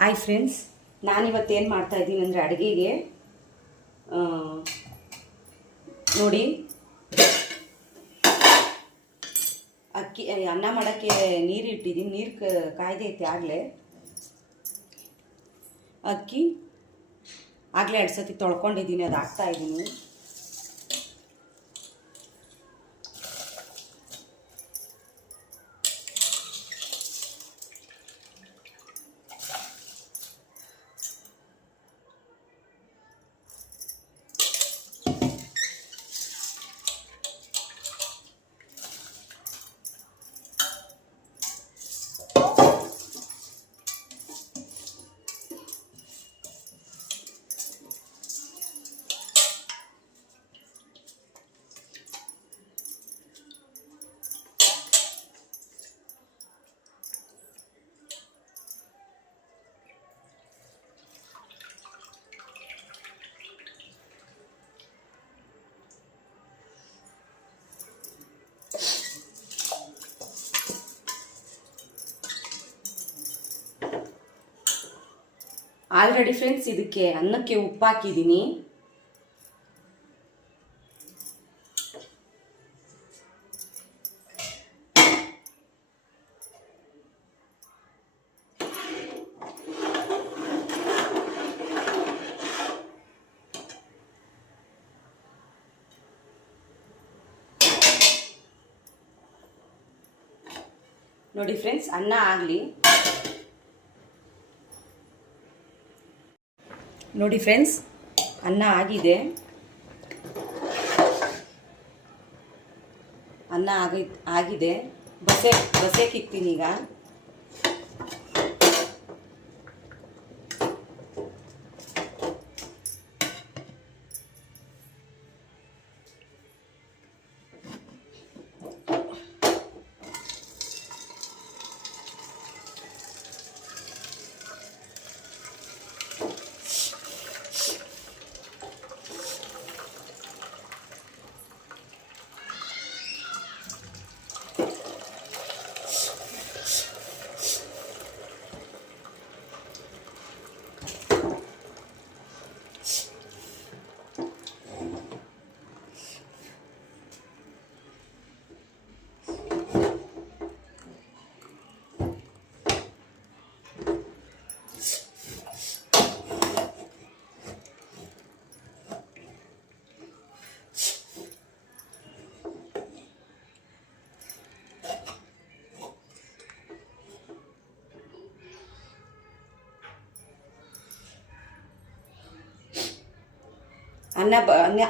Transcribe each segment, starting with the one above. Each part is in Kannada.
ಹಾಯ್ ಫ್ರೆಂಡ್ಸ್, ನಾನಿವತ್ತೇನು ಮಾಡ್ತಾಯಿದ್ದೀನಿ ಅಂದರೆ ಅಡುಗೆಗೆ ನೋಡಿ, ಅಕ್ಕಿ ಅನ್ನ ಮಾಡೋಕ್ಕೆ ನೀರು ಇಟ್ಟಿದ್ದೀನಿ. ನೀರು ಕಾಯ್ದೈತೆ ಆಗಲೇ. ಅಕ್ಕಿ ಆಗಲೇ 2 ಸತಿ ತೊಳ್ಕೊಂಡಿದ್ದೀನಿ, ಅದು ಹಾಕ್ತಾಯಿದ್ದೀನಿ. ಆಲ್ರೆಡಿ ಫ್ರೆಂಡ್ಸ್ ಇದಕ್ಕೆ ಅನ್ನಕ್ಕೆ ಉಪ್ಪು ಹಾಕಿದ್ದೀನಿ. ನೋಡಿ ಫ್ರೆಂಡ್ಸ್, ಅನ್ನ ಆಗಲಿ. ನೋಡಿ ಫ್ರೆಂಡ್ಸ್, ಅನ್ನ ಆಗಿದೆ. ಅನ್ನ ಆಗಿದೆ. ಬಸೆಗೆ ಇಕ್ತೀನಿ ಈಗ.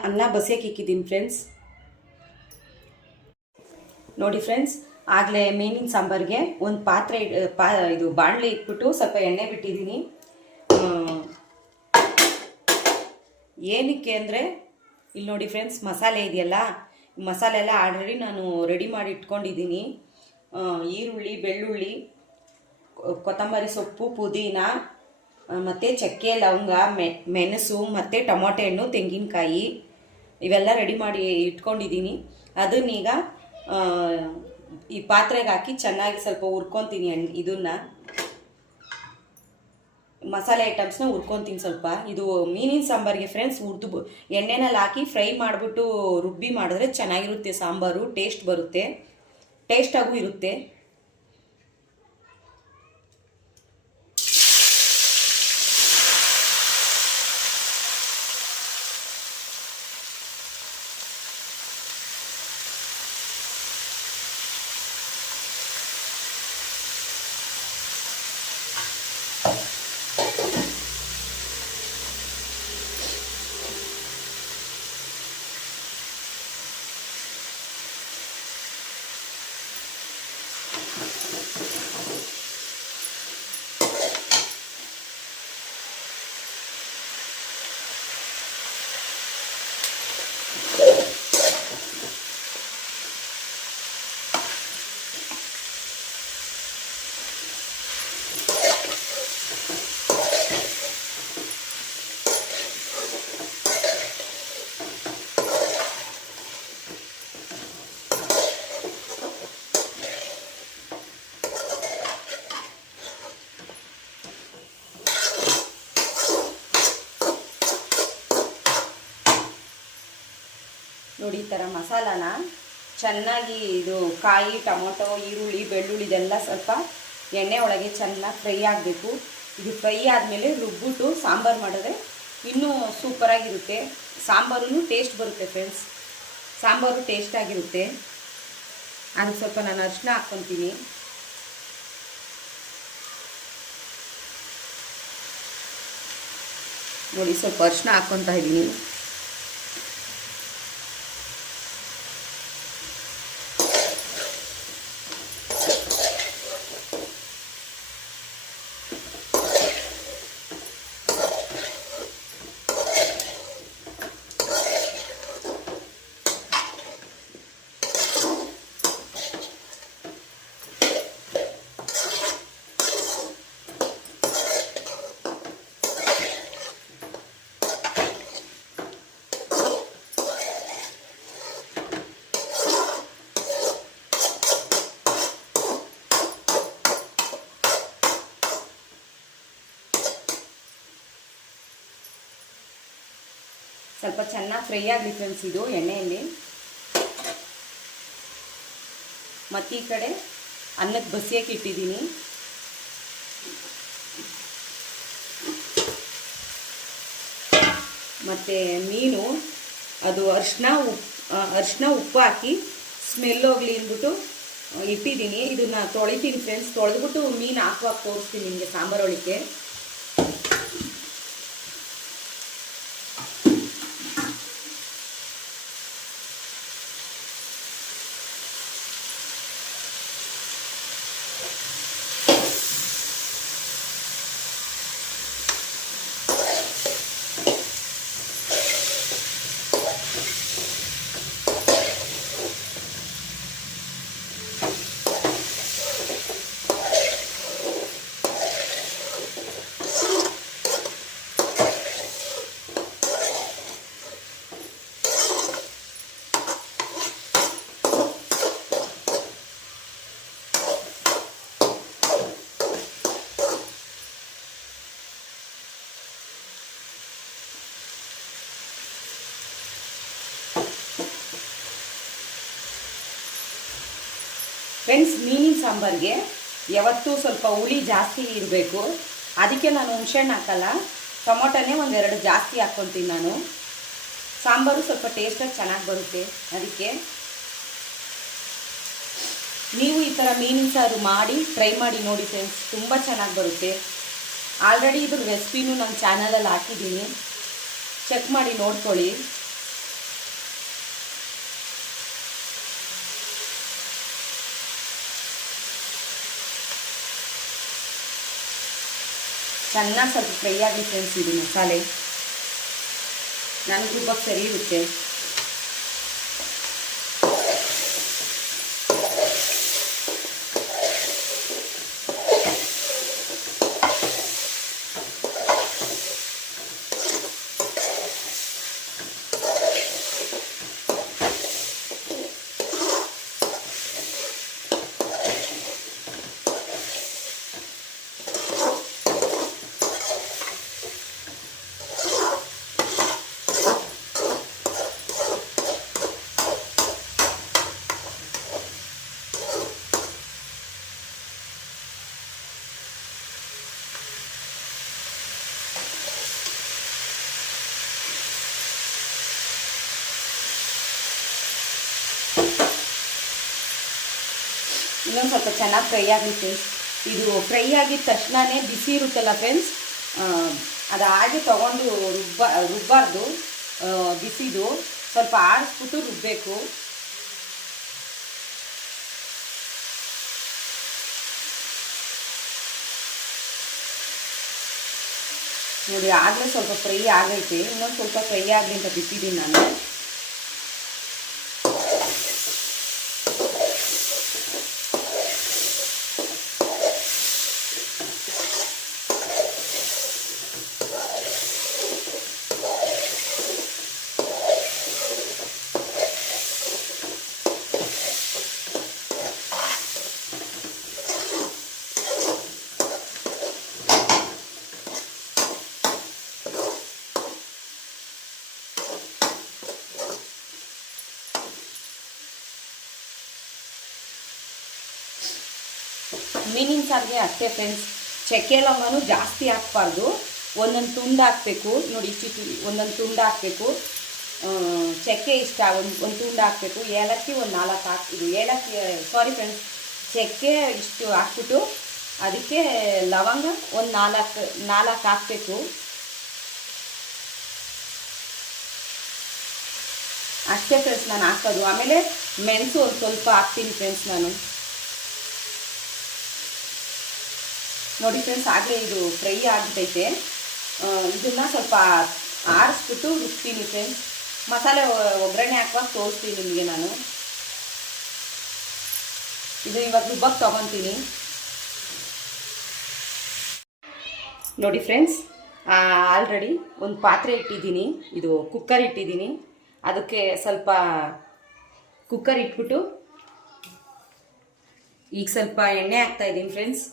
ಅನ್ನ ಬಸಿಯಕ್ಕೆ ಇಕ್ಕಿದ್ದೀನಿ ಫ್ರೆಂಡ್ಸ್. ನೋಡಿ ಫ್ರೆಂಡ್ಸ್, ಆಗಲೇ ಮೀನಿನ ಸಾಂಬಾರಿಗೆ ಒಂದು ಪಾತ್ರೆ ಇದು ಬಾಣಲೆ ಇಟ್ಬಿಟ್ಟು ಸ್ವಲ್ಪ ಎಣ್ಣೆ ಬಿಟ್ಟಿದ್ದೀನಿ. ಏನಕ್ಕೆ ಅಂದರೆ ಇಲ್ಲಿ ನೋಡಿ ಫ್ರೆಂಡ್ಸ್, ಮಸಾಲೆ ಇದೆಯಲ್ಲ, ಮಸಾಲೆ ಎಲ್ಲ ಆಲ್ರೆಡಿ ನಾನು ರೆಡಿ ಮಾಡಿ ಇಟ್ಕೊಂಡಿದ್ದೀನಿ. ಈರುಳ್ಳಿ, ಬೆಳ್ಳುಳ್ಳಿ, ಕೊತ್ತಂಬರಿ ಸೊಪ್ಪು, ಪುದೀನ, ಮತ್ತು ಚಕ್ಕೆ, ಲವಂಗ, ಮೆಣಸು, ಮತ್ತು ಟೊಮೊಟೊ ಹಣ್ಣು, ತೆಂಗಿನಕಾಯಿ ಇವೆಲ್ಲ ರೆಡಿ ಮಾಡಿ ಇಟ್ಕೊಂಡಿದ್ದೀನಿ. ಅದನ್ನೀಗ ಈ ಪಾತ್ರೆಗೆ ಹಾಕಿ ಚೆನ್ನಾಗಿ ಸ್ವಲ್ಪ ಹುರ್ಕೊತೀನಿ. ಇದನ್ನು ಮಸಾಲೆ ಐಟಮ್ಸ್ನ ಹುರ್ಕೊತೀನಿ ಸ್ವಲ್ಪ. ಇದು ಮೀನಿನ ಸಾಂಬಾರಿಗೆ ಫ್ರೆಂಡ್ಸ್ ಎಣ್ಣೆನಲ್ಲಿ ಹಾಕಿ ಫ್ರೈ ಮಾಡಿಬಿಟ್ಟು ರುಬ್ಬಿ ಮಾಡಿದ್ರೆ ಚೆನ್ನಾಗಿರುತ್ತೆ ಸಾಂಬಾರು. ಟೇಸ್ಟ್ ಬರುತ್ತೆ, ಟೇಸ್ಟಾಗೂ ಇರುತ್ತೆ. ನೋಡಿ ಈ ಥರ ಮಸಾಲಾನ ಚೆನ್ನಾಗಿ ಇದು ಕಾಯಿ ಟೊಮೊಟೊ ಈರುಳ್ಳಿ ಬೆಳ್ಳುಳ್ಳಿ ಇದೆಲ್ಲ ಸ್ವಲ್ಪ ಎಣ್ಣೆ ಒಳಗೆ ಚೆನ್ನಾಗಿ ಫ್ರೈ ಆಗಬೇಕು. ಇದು ಫ್ರೈ ಆದಮೇಲೆ ರುಬ್ಬಿಟ್ಟು ಸಾಂಬಾರು ಮಾಡಿದ್ರೆ ಇನ್ನೂ ಸೂಪರಾಗಿರುತ್ತೆ. ಸಾಂಬಾರು ಟೇಸ್ಟ್ ಬರುತ್ತೆ ಫ್ರೆಂಡ್ಸ್, ಸಾಂಬಾರು ಟೇಸ್ಟಾಗಿರುತ್ತೆ. ಅದಕ್ಕೆ ಸ್ವಲ್ಪ ನಾನು ಅರಿಶಿನ ಹಾಕ್ಕೊತೀನಿ. ನೋಡಿ ಸ್ವಲ್ಪ ಅರಿಶಿನ ಹಾಕ್ಕೊತಾ ಇದ್ದೀನಿ. ಸ್ವಲ್ಪ ಚೆನ್ನಾಗಿ ಫ್ರೈ ಆಗಲಿ ಫ್ರೆಂಡ್ಸ್ ಇದು ಎಣ್ಣೆಯಲ್ಲಿ. ಮತ್ತು ಈ ಕಡೆ ಅನ್ನಕ್ಕೆ ಬಸಿಯಕ್ಕೆ ಇಟ್ಟಿದ್ದೀನಿ. ಮತ್ತು ಮೀನು ಅದು ಅರಿಶಿನ ಉಪ್ಪು ಹಾಕಿ ಸ್ಮೆಲ್ ಹೋಗಲಿ ಅಂದ್ಬಿಟ್ಟು ಇಟ್ಟಿದ್ದೀನಿ. ಇದನ್ನು ತೊಳಿತೀನಿ ಫ್ರೆಂಡ್ಸ್. ತೊಳೆದ್ಬಿಟ್ಟು ಮೀನು ಹಾಕುವಾಗ ತೋರಿಸ್ತೀನಿ ನಿಮಗೆ ಸಾಂಬಾರೊಳಗೆ. ಫ್ರೆಂಡ್ಸ್, ಮೀನಿನ ಸಾಂಬಾರಿಗೆ ಯಾವತ್ತೂ ಸ್ವಲ್ಪ ಹುಳಿ ಜಾಸ್ತಿ ಇರಬೇಕು. ಅದಕ್ಕೆ ನಾನು ಹುಣಸೆಹಣ್ಣು ಹಾಕಲ್ಲ, ಟೊಮೊಟೊನೇ ಒಂದೆರಡು ಜಾಸ್ತಿ ಹಾಕ್ಕೊತೀನಿ ನಾನು. ಸಾಂಬಾರು ಸ್ವಲ್ಪ ಟೇಸ್ಟಾಗಿ ಚೆನ್ನಾಗಿ ಬರುತ್ತೆ. ಅದಕ್ಕೆ ನೀವು ಈ ಥರ ಮೀನಿನ ಸಾರು ಮಾಡಿ ಟ್ರೈ ಮಾಡಿ ನೋಡಿ ಫ್ರೆಂಡ್ಸ್, ತುಂಬ ಚೆನ್ನಾಗಿ ಬರುತ್ತೆ. ಆಲ್ರೆಡಿ ಇದ್ರ ರೆಸಿಪಿನೂ ನಮ್ಮ ಚಾನಲಲ್ಲಿ ಹಾಕಿದ್ದೀನಿ, ಚೆಕ್ ಮಾಡಿ ನೋಡ್ಕೊಳ್ಳಿ. ಚೆನ್ನಾಗಿ ಸ್ವಲ್ಪ ಫ್ರೈ ಆಗಲಿ ಫ್ರೆಂಡ್ಸ್. ಇದು ಮಸಾಲೆ ನನಗೆ ರುಬ್ಬಕ್ಕೆ ಸರಿ ಇರುತ್ತೆ. ಇನ್ನೊಂದು ಸ್ವಲ್ಪ ಚೆನ್ನಾಗಿ ಫ್ರೈ ಆಗಲಿ ಫ್ರೆಂಡ್ಸ್. ಇದು ಫ್ರೈ ಆಗಿದ ತಕ್ಷಣವೇ ಬಿಸಿ ಇರುತ್ತಲ್ಲ ಫ್ರೆಂಡ್ಸ್, ಅದು ಹಾಗೆ ತೊಗೊಂಡು ರುಬ್ಬಾರ್ದು. ಬಿಸಿದು ಸ್ವಲ್ಪ ಆರಿಸ್ಬಿಟ್ಟು ರುಬ್ಬಬೇಕು. ನೋಡಿ ಆಗಲೇ ಸ್ವಲ್ಪ ಫ್ರೈ ಆಗೈತೆ, ಇನ್ನೊಂದು ಸ್ವಲ್ಪ ಫ್ರೈ ಆಗಲಿ ಅಂತ ಬಿಟ್ಟಿದ್ದೀನಿ ನಾನು. ಮೀನಿನ ಸಾರಿಗೆ ಅಷ್ಟೇ ಫ್ರೆಂಡ್ಸ್, ಚಕ್ಕೆ ಲವಂಗನೂ ಜಾಸ್ತಿ ಹಾಕ್ಬಾರ್ದು, ಒಂದೊಂದು ತುಂಡು ಹಾಕಬೇಕು ನೋಡಿ, ಒಂದೊಂದು ತುಂಡು ಹಾಕಬೇಕು. ಚಕ್ಕೆ ಇಷ್ಟ ಒಂದು ತುಂಡು ಹಾಕಬೇಕು, ಏಲಕ್ಕಿ ಒಂದು 4 ಹಾಕ್ತಿದ್ದು, ಏಲಕ್ಕಿ ಸಾರಿ ಫ್ರೆಂಡ್ಸ್, ಚಕ್ಕೆ ಇಷ್ಟು ಹಾಕ್ಬಿಟ್ಟು ಅದಕ್ಕೆ ಲವಂಗ ಒಂದು 4 ಹಾಕಬೇಕು ಅಷ್ಟೇ ಫ್ರೆಂಡ್ಸ್ ನಾನು ಹಾಕೋದು. ಆಮೇಲೆ ಮೆಣಸು ಒಂದು ಸ್ವಲ್ಪ ಹಾಕ್ತೀನಿ ಫ್ರೆಂಡ್ಸ್ ನಾನು. ನೋಡಿ ಫ್ರೆಂಡ್ಸ್, ಆಗಲೇ ಇದು ಫ್ರೈ ಆಗ್ತೈತೆ. ಇದನ್ನು ಸ್ವಲ್ಪ ಆರಿಸ್ಬಿಟ್ಟು ರುಬ್ತೀನಿ ಫ್ರೆಂಡ್ಸ್. ಮಸಾಲೆ ಒಗ್ಗರಣೆ ಹಾಕುವಾಗ ತೋರಿಸ್ತೀನಿ ನಿಮಗೆ ನಾನು. ಇದು ಇವಾಗ ರುಬ್ಬಕ್ಕೆ ತೊಗೊತೀನಿ ನೋಡಿ ಫ್ರೆಂಡ್ಸ್. ಆಲ್ರೆಡಿ ಒಂದು ಪಾತ್ರೆ ಇಟ್ಟಿದ್ದೀನಿ, ಇದು ಕುಕ್ಕರ್ ಇಟ್ಟಿದ್ದೀನಿ. ಅದಕ್ಕೆ ಸ್ವಲ್ಪ ಕುಕ್ಕರ್ ಇಟ್ಬಿಟ್ಟು ಈಗ ಸ್ವಲ್ಪ ಎಣ್ಣೆ ಹಾಕ್ತಾ ಇದ್ದೀನಿ ಫ್ರೆಂಡ್ಸ್.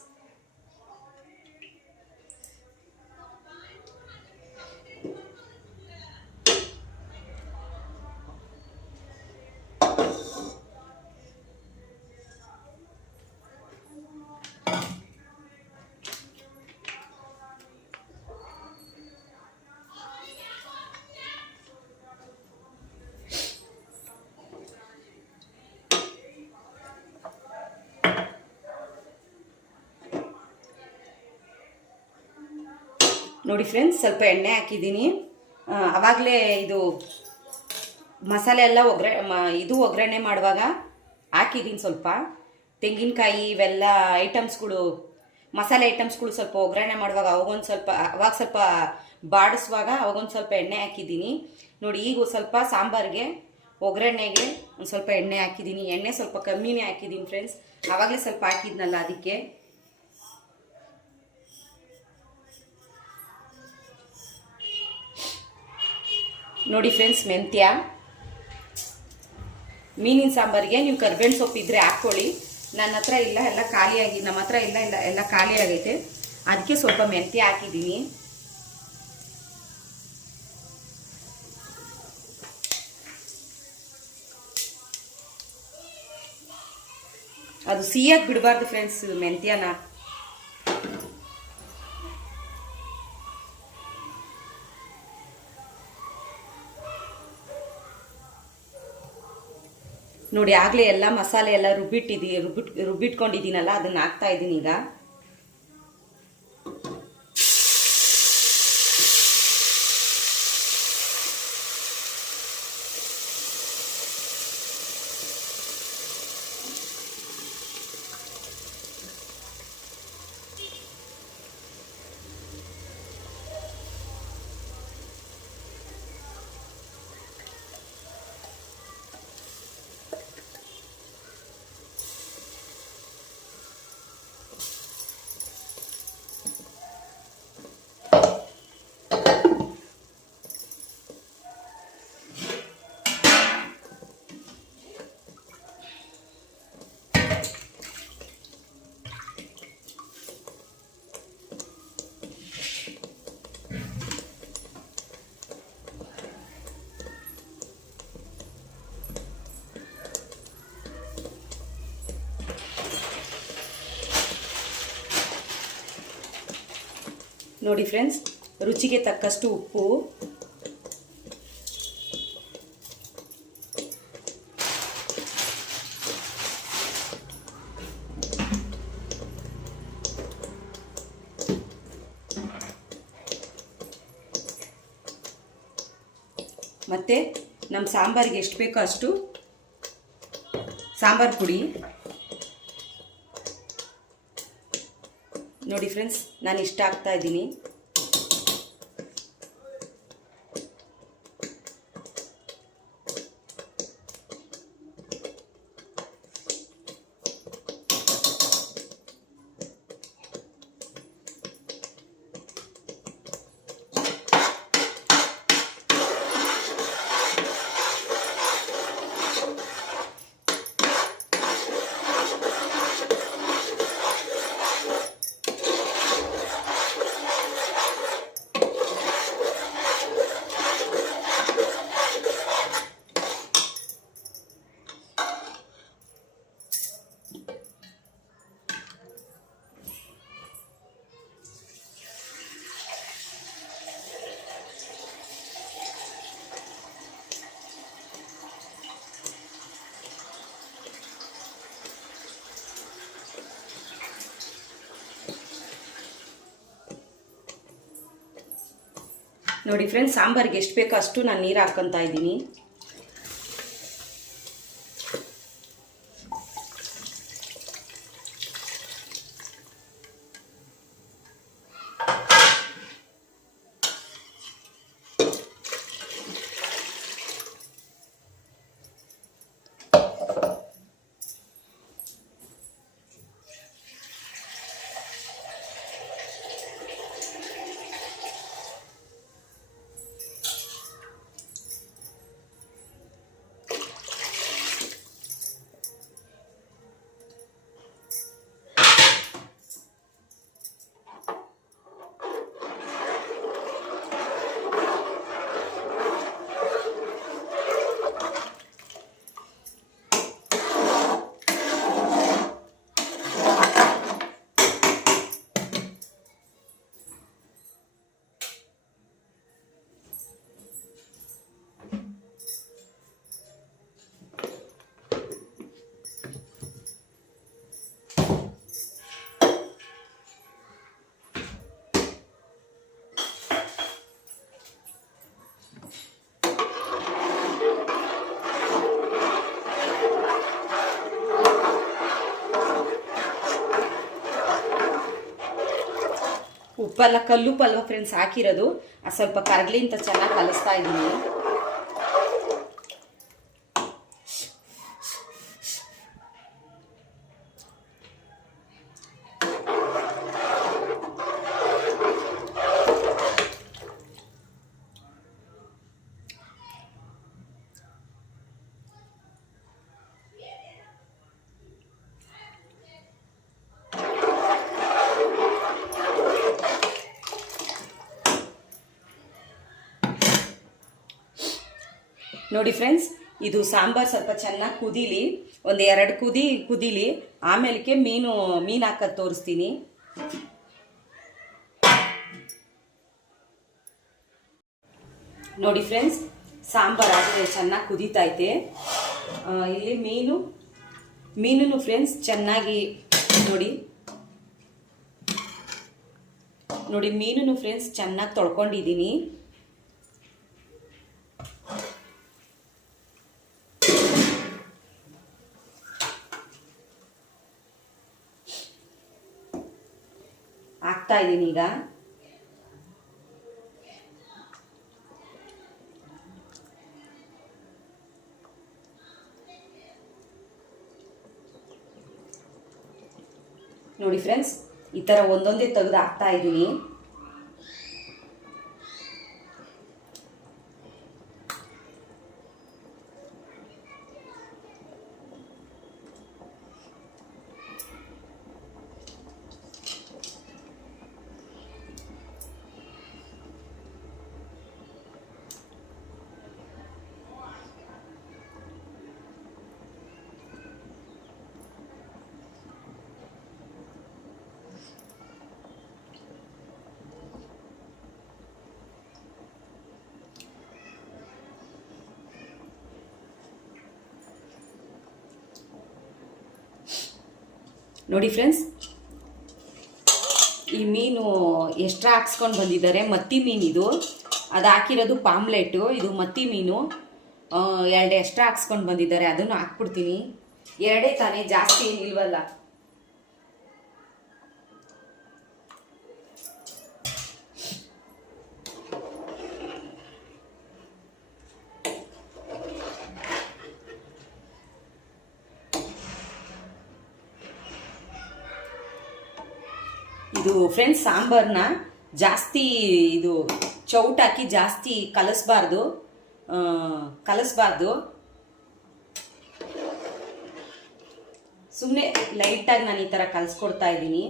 ನೋಡಿ ಫ್ರೆಂಡ್ಸ್, ಸ್ವಲ್ಪ ಎಣ್ಣೆ ಹಾಕಿದ್ದೀನಿ. ಆವಾಗಲೇ ಇದು ಮಸಾಲೆ ಎಲ್ಲ ಒಗ್ಗರಣೆ ಮಾಡುವಾಗ ಹಾಕಿದ್ದೀನಿ. ಸ್ವಲ್ಪ ತೆಂಗಿನಕಾಯಿ ಇವೆಲ್ಲ ಐಟಮ್ಸ್ಗಳು, ಮಸಾಲೆ ಐಟಮ್ಸ್ಗಳು ಸ್ವಲ್ಪ ಒಗ್ಗರಣೆ ಮಾಡುವಾಗ ಅವಾಗ ಸ್ವಲ್ಪ ಬಾಡಿಸುವಾಗ ಅವಾಗೊಂದು ಸ್ವಲ್ಪ ಎಣ್ಣೆ ಹಾಕಿದ್ದೀನಿ ನೋಡಿ. ಈಗ ಸ್ವಲ್ಪ ಸಾಂಬಾರಿಗೆ ಒಗ್ಗರಣೆಗೆ ಒಂದು ಸ್ವಲ್ಪ ಎಣ್ಣೆ ಹಾಕಿದ್ದೀನಿ. ಎಣ್ಣೆ ಸ್ವಲ್ಪ ಕಮ್ಮಿನೇ ಹಾಕಿದ್ದೀನಿ ಫ್ರೆಂಡ್ಸ್, ಆವಾಗಲೇ ಸ್ವಲ್ಪ ಹಾಕಿದ್ನಲ್ಲ ಅದಕ್ಕೆ. ನೋಡಿ ಫ್ರೆಂಡ್ಸ್, ಮೆಂತ್ಯ, ಮೀನಿನ ಸಾಂಬಾರಿಗೆ ನೀವು ಕರಿಬೇವಿನ ಸೊಪ್ಪು ಇದ್ದರೆ ಹಾಕ್ಕೊಳ್ಳಿ. ನನ್ನ ಹತ್ರ ಇಲ್ಲ, ಎಲ್ಲ ಖಾಲಿಯಾಗಿ, ನಮ್ಮ ಹತ್ರ ಎಲ್ಲ ಖಾಲಿ ಆಗೈತೆ. ಅದಕ್ಕೆ ಸ್ವಲ್ಪ ಮೆಂತ್ಯ ಹಾಕಿದ್ದೀನಿ. ಅದು ಸಿಹಿಯಾಗಿ ಬಿಡಬಾರ್ದು ಫ್ರೆಂಡ್ಸ್ ಮೆಂತ್ಯನ. ನೋಡಿ, ಆಗಲೇ ಎಲ್ಲ ಮಸಾಲೆ ಎಲ್ಲ ರುಬ್ಬಿಟ್ಕೊಂಡಿದ್ದೀನಲ್ಲ, ಅದನ್ನು ಹಾಕ್ತಾ ಇದ್ದೀನಿ ಈಗ. ನೋಡಿ ಫ್ರೆಂಡ್ಸ್, ರುಚಿಗೆ ತಕ್ಕಷ್ಟು ಉಪ್ಪು, ಮತ್ತು ನಮ್ಮ ಸಾಂಬಾರಿಗೆ ಎಷ್ಟು ಬೇಕೋ ಅಷ್ಟು ಸಾಂಬಾರು ಪುಡಿ. ನೋಡಿ ಫ್ರೆಂಡ್ಸ್, ನಾನು ಇಷ್ಟ ಹಾಕ್ತಾ ಇದ್ದೀನಿ. ನೋಡಿ ಫ್ರೆಂಡ್ಸ್, ಸಾಂಬಾರಿಗೆ ಎಷ್ಟು ಬೇಕೋ ಅಷ್ಟು ನಾನು ನೀರು ಹಾಕ್ಕೊತಾ ಇದ್ದೀನಿ. ಉಪ್ಪೆಲ್ಲ ಕಲ್ಲುಪ್ಪು ಅಲ್ವಾ ಫ್ರೆಂಡ್ಸ್ ಹಾಕಿರೋದು, ಅದು ಸ್ವಲ್ಪ ಕರಗಲಿ ಅಂತ ಚೆನ್ನಾಗಿ ಕಲಿಸ್ತಾ ಇದ್ದೀನಿ. ನೋಡಿ ಫ್ರೆಂಡ್ಸ್, ಇದು ಸಾಂಬಾರು ಸ್ವಲ್ಪ ಚೆನ್ನಾಗಿ ಕುದೀಲಿ, ಒಂದು 2 ಕುದೀಲಿ, ಆಮೇಲೆ ಮೀನು ಹಾಕೋದು ತೋರಿಸ್ತೀನಿ. ನೋಡಿ ಫ್ರೆಂಡ್ಸ್, ಸಾಂಬಾರು ಆದರೆ ಚೆನ್ನಾಗಿ ಕುದೀತೈತೆ. ಇಲ್ಲಿ ಮೀನು ಫ್ರೆಂಡ್ಸ್ ಚೆನ್ನಾಗಿ ನೋಡಿ ಮೀನು ಫ್ರೆಂಡ್ಸ್ ಚೆನ್ನಾಗಿ ತೊಳ್ಕೊಂಡಿದ್ದೀನಿ. ಹಾಕ್ತಾ ಇದ್ದೀನಿ ಈಗ. ನೋಡಿ ಫ್ರೆಂಡ್ಸ್, ಈ ಥರ ಒಂದೊಂದೇ ತೆಗೆದು ಹಾಕ್ತಾ ಇದ್ದೀನಿ. ನೋಡಿ ಫ್ರೆಂಡ್ಸ್, ಈ ಮೀನು ಎಕ್ಸ್ಟ್ರಾ ಹಾಕ್ಸ್ಕೊಂಡು ಬಂದಿದ್ದಾರೆ. ಮತ್ತಿ ಮೀನು ಇದು, ಅದು ಹಾಕಿರೋದು ಪಾಮ್ಲೆಟು, ಇದು ಮತ್ತಿ ಮೀನು 2 ಎಕ್ಸ್ಟ್ರಾ ಹಾಕ್ಸ್ಕೊಂಡು ಬಂದಿದ್ದಾರೆ, ಅದನ್ನು ಹಾಕ್ಬಿಡ್ತೀನಿ. 2 ತಾನೇ, ಜಾಸ್ತಿ ಏನಿಲ್ವಲ್ಲ. ಇದು ಫ್ರೆಂಡ್ಸ್ ಸಾಂಬಾರನ್ನ ಜಾಸ್ತಿ ಇದು ಚೌಟಾಕಿ ಜಾಸ್ತಿ ಕಲಸಬಾರ್ದು. ಸುಮ್ಮನೆ ಲೈಟಾಗಿ ನಾನು ಈ ಥರ ಕಲಿಸ್ಕೊಡ್ತಾ ಇದ್ದೀನಿ.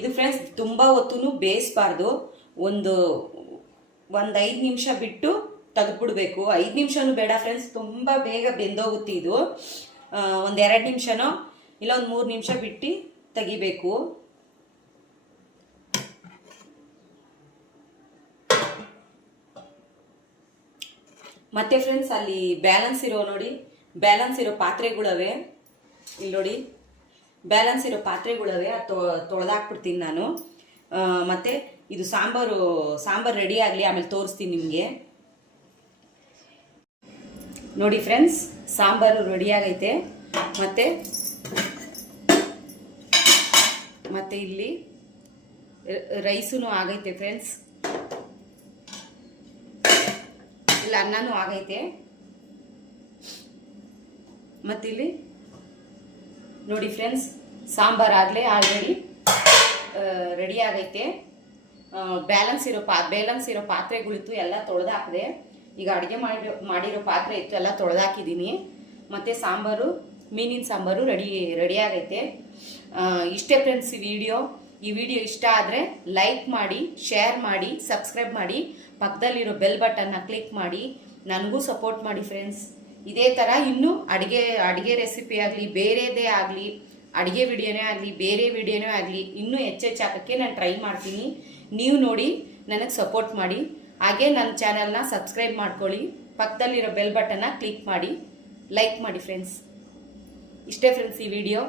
ಇದು ಫ್ರೆಂಡ್ಸ್ ತುಂಬ ಹೊತ್ತು ಬೇಯಿಸಬಾರ್ದು. ಒಂದು 5 ನಿಮಿಷ ಬಿಟ್ಟು ತೆಗೆದ್ಬಿಡ್ಬೇಕು. 5 ನಿಮಿಷನೂ ಬೇಡ ಫ್ರೆಂಡ್ಸ್, ತುಂಬ ಬೇಗ ಬೆಂದೋಗುತ್ತೆ ಇದು. 1-2 ನಿಮಿಷನೋ ಇಲ್ಲ 3 ನಿಮಿಷ ಬಿಟ್ಟು ತೆಗಿಬೇಕು. ಮತ್ತೆ ಫ್ರೆಂಡ್ಸ್, ಅಲ್ಲಿ ಬ್ಯಾಲೆನ್ಸ್ ಇರೋ ಪಾತ್ರೆಗಳವೆ ಇಲ್ಲಿ ನೋಡಿ, ಬ್ಯಾಲೆನ್ಸ್ ಇರೋ ಪಾತ್ರೆಗಳವೆ ಅದು ತೊಳೆದಾಕ್ಬಿಡ್ತೀನಿ ನಾನು. ಮತ್ತು ಇದು ಸಾಂಬಾರು ರೆಡಿ ಆಗಲಿ, ಆಮೇಲೆ ತೋರಿಸ್ತೀನಿ ನಿಮಗೆ. ನೋಡಿ ಫ್ರೆಂಡ್ಸ್, ಸಾಂಬಾರು ರೆಡಿ ಆಗೈತೆ. ಮತ್ತು ಇಲ್ಲಿ ರೈಸೂ ಆಗೈತೆ ಫ್ರೆಂಡ್ಸ್, ಇಲ್ಲ ಅನ್ನನೂ ಆಗೈತೆ. ಮತ್ತಿಲ್ಲಿ ನೋಡಿ ಫ್ರೆಂಡ್ಸ್, ಸಾಂಬಾರು ಆಗಲೇ ಆಲ್ರೆಡಿ ರೆಡಿ ಆಗೈತೆ. ಬ್ಯಾಲೆನ್ಸ್ ಇರೋ ಪಾತ್ರೆಗಳಿತ್ತು, ಎಲ್ಲ ತೊಳೆದಾಕಿದೆ. ಈಗ ಅಡುಗೆ ಮಾಡಿರೋ ಪಾತ್ರೆ ಇತ್ತು, ಎಲ್ಲ ತೊಳೆದಾಕಿದ್ದೀನಿ. ಮತ್ತು ಮೀನಿನ ಸಾಂಬಾರು ರೆಡಿ ಆಗೈತೆ. ಇಷ್ಟೇ ಫ್ರೆಂಡ್ಸ್ ಈ ವಿಡಿಯೋ ಇಷ್ಟ ಆದರೆ ಲೈಕ್ ಮಾಡಿ, ಶೇರ್ ಮಾಡಿ, ಸಬ್ಸ್ಕ್ರೈಬ್ ಮಾಡಿ, ಪಕ್ಕದಲ್ಲಿರೋ ಬೆಲ್ ಬಟನ್ನ ಕ್ಲಿಕ್ ಮಾಡಿ, ನನಗೂ ಸಪೋರ್ಟ್ ಮಾಡಿ ಫ್ರೆಂಡ್ಸ್. ಇದೇ ಥರ ಇನ್ನೂ ಅಡುಗೆ ರೆಸಿಪಿ ಆಗಲಿ, ಬೇರೆದೇ ಆಗಲಿ, ಅಡುಗೆ ವಿಡಿಯೋನೇ ಆಗಲಿ, ಬೇರೆ ವಿಡಿಯೋನೇ ಆಗಲಿ, ಇನ್ನೂ ಹೆಚ್ಚೆಚ್ಚು ಹಾಕೋಕ್ಕೆ ನಾನು ಟ್ರೈ ಮಾಡ್ತೀನಿ. ನೀವು ನೋಡಿ ನನಗೆ ಸಪೋರ್ಟ್ ಮಾಡಿ. ಹಾಗೆ ನನ್ನ ಚಾನಲ್ನ ಸಬ್ಸ್ಕ್ರೈಬ್ ಮಾಡ್ಕೊಳ್ಳಿ, ಪಕ್ಕದಲ್ಲಿರೋ ಬೆಲ್ ಬಟನ್ನ ಕ್ಲಿಕ್ ಮಾಡಿ, ಲೈಕ್ ಮಾಡಿ ಫ್ರೆಂಡ್ಸ್. ಇಷ್ಟೇ ಫ್ರೆಂಡ್ಸ್ ಈ ವಿಡಿಯೋ.